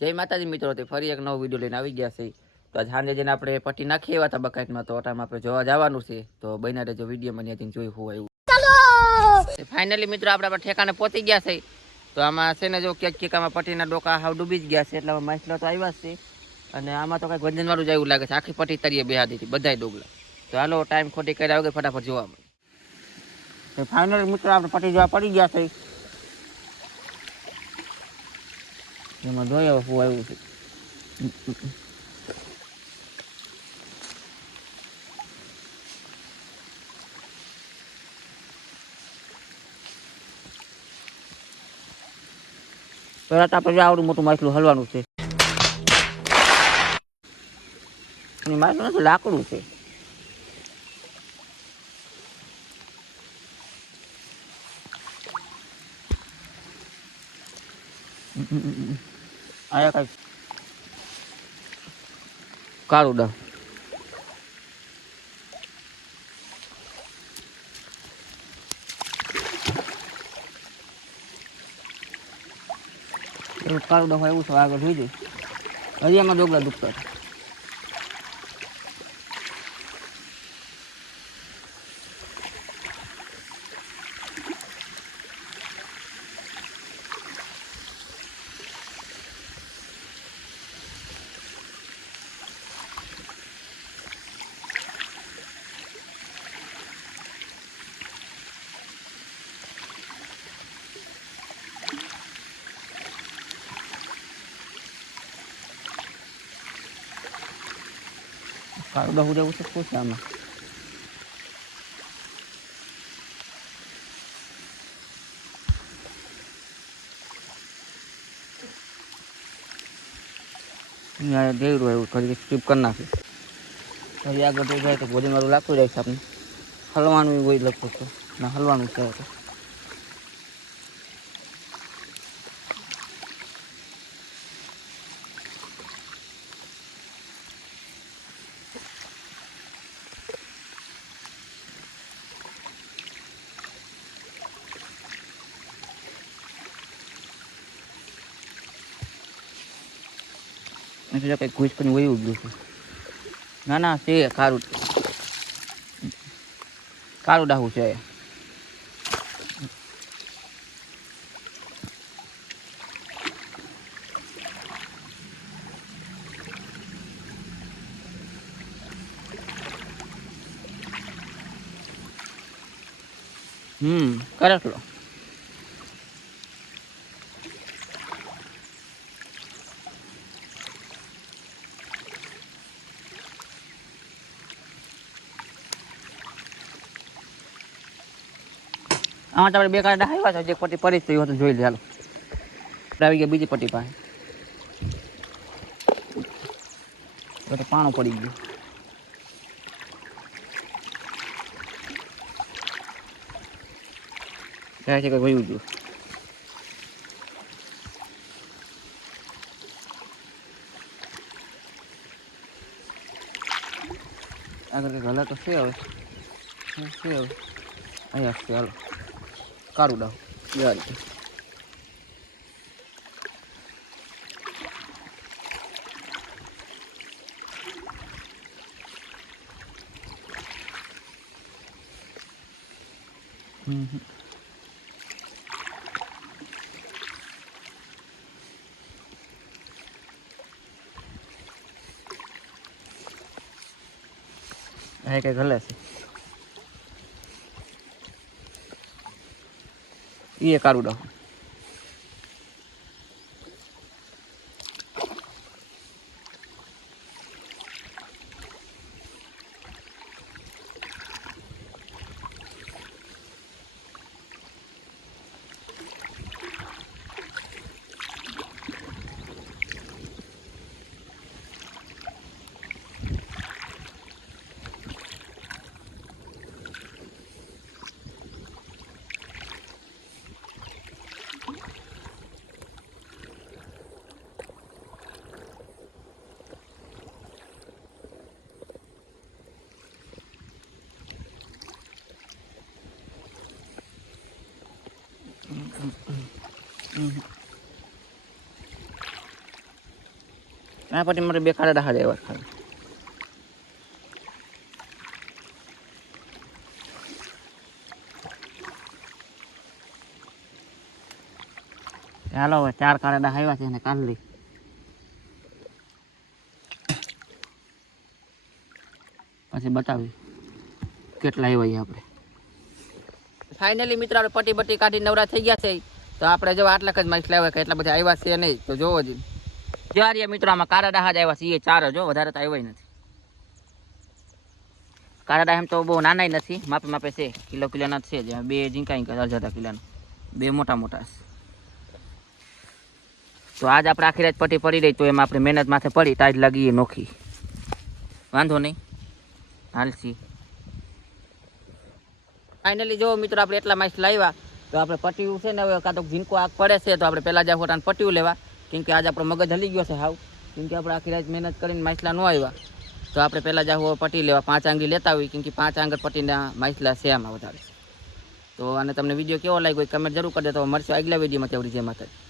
જય માતાજી મિત્રો, તે ફરી એક નવો વિડીયો લઈને આવી ગયા છે. તો આજ સાંજે જઈને આપણે પટ્ટી નાખી આવ્યા હતા બકાઈટમાં, તો ઓટામાં આપણે જોવા જવાનું છે. તો બન્યા રહેજો વિડીયોમાં, ત્યાંથી જોઈ હોવા એવું. ફાઇનલી મિત્રો આપણે ઠેકાને પહોંચી ગયા છે. તો આમાં છે ને જો ક્યાંક આમાં પટ્ટીના ડોકા હાવ ડૂબી જ ગયા છે, એટલે માછલા તો આવ્યા છે. અને આમાં તો કંઈક વજનવાળું જ એવું લાગે છે, આખી પટ્ટી તરીએ બેહા દીધી બધાય ડોગલા. તો હાલો ટાઈમ ખોટી કર્યા વગર ફટાફટ જોવા મળે. ફાઇનલી મિત્રો આપણે પટ્ટી જોવા પડી ગયા છે. એમાં જોઈએ શું આવ્યું છે. પેલા તો આપણે આવડું મોટું માછલું હલવાનું છે. માછલું નથી, લાકડું છે. આયા કઈ કાળું ડા કાળું ડા હોય એવું છે. આગળ જોઈ દે, હજી એમાં ડોગલા દુખતા હતા. કાળું ડા જેવું છે શું છે આમાં? દેવડું એવું કરી સ્કીપ કરી નાખે. હજી આગળ તો જાય તો ભોજન વાળું લાગતું જાય છે. આપણે હલવાનું હોય લગભગ તો ના હલવાનું છે. એટલે કંઈક ઘૂસ કરીને વયું ગયું છે. ના ના છે કાળું કાળું ડાહું છે. કરેક્ટ. આમાં આપણે બે કાંડા આવ્યા છે. જે પટ્ટી પડી તો હતું જોઈ લે. હાલો આવી ગયા બીજી પટ્ટી પાસે. તો પાણું પડી ગયું. કહે છે કે વયું ગયું. આગળ કંઈક હલા તો છે. હવે છે હવે અહીંયા છે. હાલો કાળું ડાવ દિવાળી. હા કંઈક હલે છે. એ કાળું ડાવ. આ પટ્ટી મારે 2 કાળા ડાહા આવ્યા ખાલી. ચાલો હવે 4 કાળા ડાહા આવ્યા છે એને કાઢી લઈ. પછી બતાવી કેટલા આવ્યા આપણે. ફાઇનલી મિત્રો આપણે પટ્ટી બટ્ટી કાઢી નવરા થઈ ગયા છે. તો આપણે જો આટલા જ માછલા આવ્યા કે એટલા બધા આવ્યા છે નહીં. તો જોવો જ જ્યારે મિત્રો આમાં કાળા ડાહા જ આવ્યા છે. એ 4 જો વધારે તો આવ્યા નથી. કાળા ડાહા એમ તો બહુ નાના નથી, માપે માપે છે, કિલોના છે. જેમાં 2 ઝીંકા અડધા કિલોના, 2 મોટા મોટા છે. તો આજ આપણે આખી રાત પટ્ટી પડી રહી તો એમાં આપણે મહેનત માથે પડી તાજ લાગી નોખી. વાંધો નહીં, હાલસી. ફાઇનલી જો મિત્રો આપણે એટલા માછલા લાવ્યા. તો આપણે પટ્ટીયું છે ને હવે કાં તો ઝીંકો આગ પડે છે તો આપણે પહેલાં જાવ ફોટાને પટ્ટીયું લેવા. કેમ કે આજે આપણો મગજ હલી ગયો છે હાવ. કેમ કે આપણે આખી રાત મહેનત કરીને માછલા ન આવ્યા. તો આપણે પહેલાં જાવ પટ્ટી લેવા. 5 આંગળી લેતા હોય. કેમ કે 5 આંગળ પટ્ટીના માછલા છે આમાં વધારે. તો અને તમને વિડીયો કેવો લાગ્યો કમેન્ટ જરૂર કરી દે. તો મળશે આગલા વિડીયોમાં. તેવડી જેમાં થાય.